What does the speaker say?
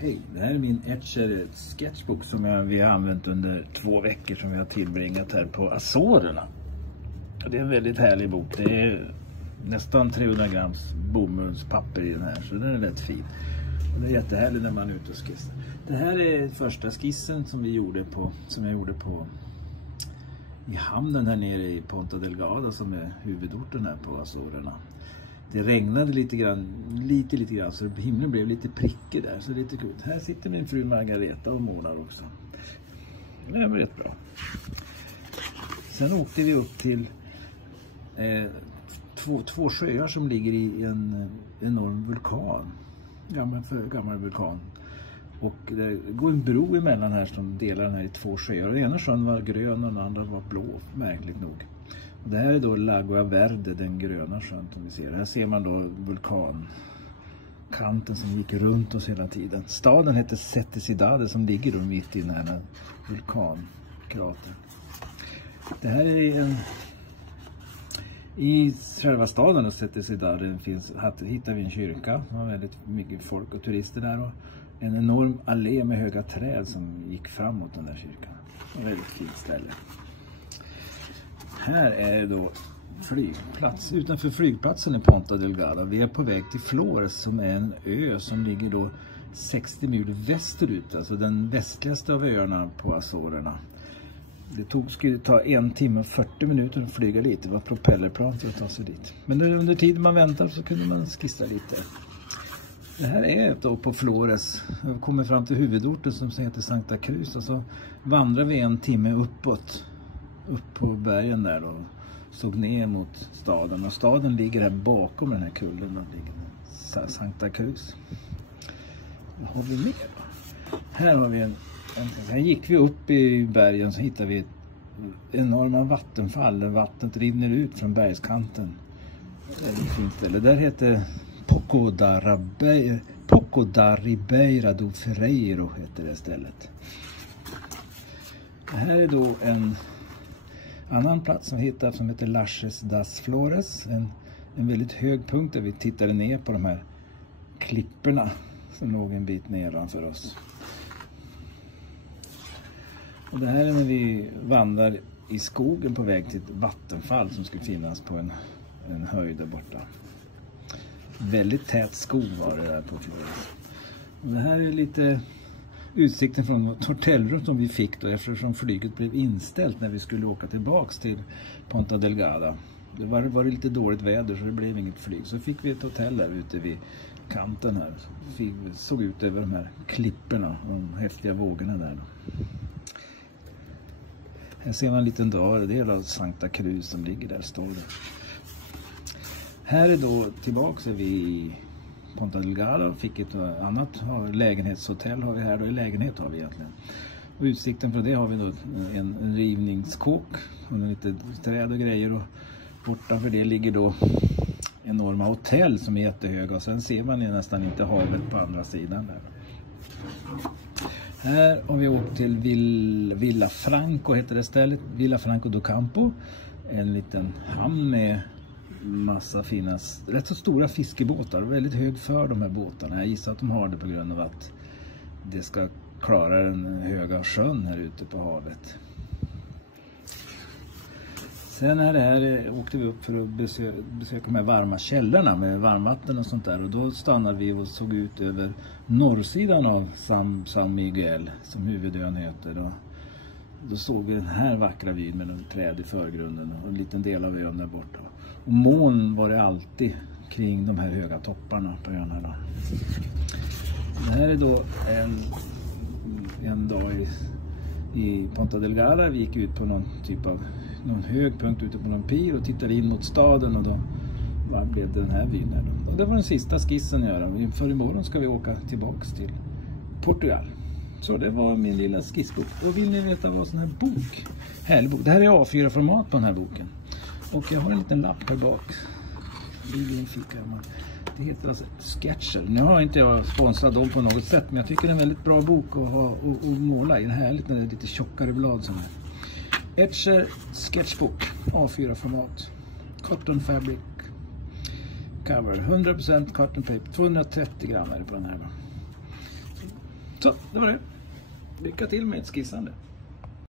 Hej, det här är min Etcher sketchbook som vi har använt under 2 veckor som vi har tillbringat här på Azorerna. Det är en väldigt härlig bok. Det är nästan 300 grams bomullspapper i den här, så den är rätt fin. Och det är jättehärligt när man är ute och skissar. Det här är första skissen som jag gjorde på i hamnen här nere i Ponta Delgada som är huvudorten här på Azorerna. Det regnade lite grann så himlen blev lite prickig där, så lite kul. Här sitter min fru Margareta och målar också. Det var rätt bra. Sen åkte vi upp till två sjöar som ligger i en enorm vulkan. Gammal vulkan. Och det går en bro emellan här som delar den här i 2 sjöar. Den ena sjön var grön och den andra var blå, märkligt nog. Och det här är då Lagoa Verde, den gröna sjön som vi ser. Här ser man då vulkankanten som gick runt oss hela tiden. Staden heter Sete Cidades som ligger då mitt i den här vulkankratern. Det här är i själva staden och Sete Cidades hittar vi en kyrka. Det var väldigt mycket folk och turister där och en enorm allé med höga träd som gick framåt den där kyrkan. En väldigt fint ställe. Här är då flygplats. Utanför flygplatsen i Ponta Delgada. Vi är på väg till Flores som är en ö som ligger då 60 mil västerut. Alltså den västligaste av öarna på Azorerna. Det skulle ta 1 timme och 40 minuter att flyga dit. Det var propellerplan för att ta sig dit. Men under tiden man väntar så kunde man skissa lite. Det här är då på Flores. Vi kommer fram till huvudorten som heter Santa Cruz. Och så vandrar vi 1 timme uppåt. Upp på bergen där och såg ner mot staden. Och staden ligger här bakom den här kullen. Där ligger Santa Cruz. Vad har vi mer? Här har vi här gick vi upp i bergen så hittade vi ett enorma vattenfall där vattnet rinner ut från bergskanten. Det är ett fint ställe. Där heter Poco da Ribeira do Ferreiro heter det stället. Det här är då en annan plats som heter Laches das Flores. En väldigt hög punkt där vi tittade ner på de här klipporna som låg en bit nedanför oss. Och det här är när vi vandrar i skogen på väg till ett vattenfall som skulle finnas på en höjd där borta. Väldigt tät skog var det där på Flores. Och det här är lite utsikten från ett hotellrum som vi fick då eftersom flyget blev inställt när vi skulle åka tillbaks till Ponta Delgada. Det var lite dåligt väder så det blev inget flyg. Så fick vi ett hotell där ute vid kanten här. Vi såg ut över de här klipporna och de häftiga vågorna där då. Här ser man en liten del av Santa Cruz som ligger där, står det. Här är då tillbaka vi Ponta Delgada och fick ett annat lägenhetshotell har vi här då, i lägenhet har vi egentligen. Och utsikten från det har vi då en rivningskåk och lite träd och grejer och borta för det ligger då enorma hotell som är jättehöga och sen ser man nästan inte havet på andra sidan där. Här har vi åkt till Villa Franco heter det stället, Villa Franco do Campo, en liten hamn med massa fina, rätt så stora fiskebåtar och väldigt hög för de här båtarna. Jag gissar att de har det på grund av att det ska klara den höga sjön här ute på havet. Sen här åkte vi upp för att besöka de här varma källorna med varmvatten och sånt där. Och då stannade vi och såg ut över norrsidan av San Miguel som huvudön heter. Då såg vi den här vackra vyn med en träd i förgrunden och en liten del av ön där borta. Och moln var det alltid kring de här höga topparna på öarna då. Det här är då en dag i Ponta Delgada. Vi gick ut på någon hög punkt ute på någon pir och tittade in mot staden och då blev det den här vyn här då. Och det var den sista skissen jag gör. För imorgon ska vi åka tillbaks till Portugal. Så det var min lilla skissbok. Och vill ni veta vad sån här bok? Härlig bok. Det här är A4-format på den här boken. Och jag har en liten lapp här bak. Det heter alltså Sketcher. Nu har inte jag sponsrat dem på något sätt. Men jag tycker det är en väldigt bra bok att ha och måla i. Det här när det är lite tjockare blad som här. Etcher Sketchbook. A4-format. Cotton Fabric. Cover. 100% cotton paper. 230 gram är det på den här. Så, det var det. Lycka till med ett skissande.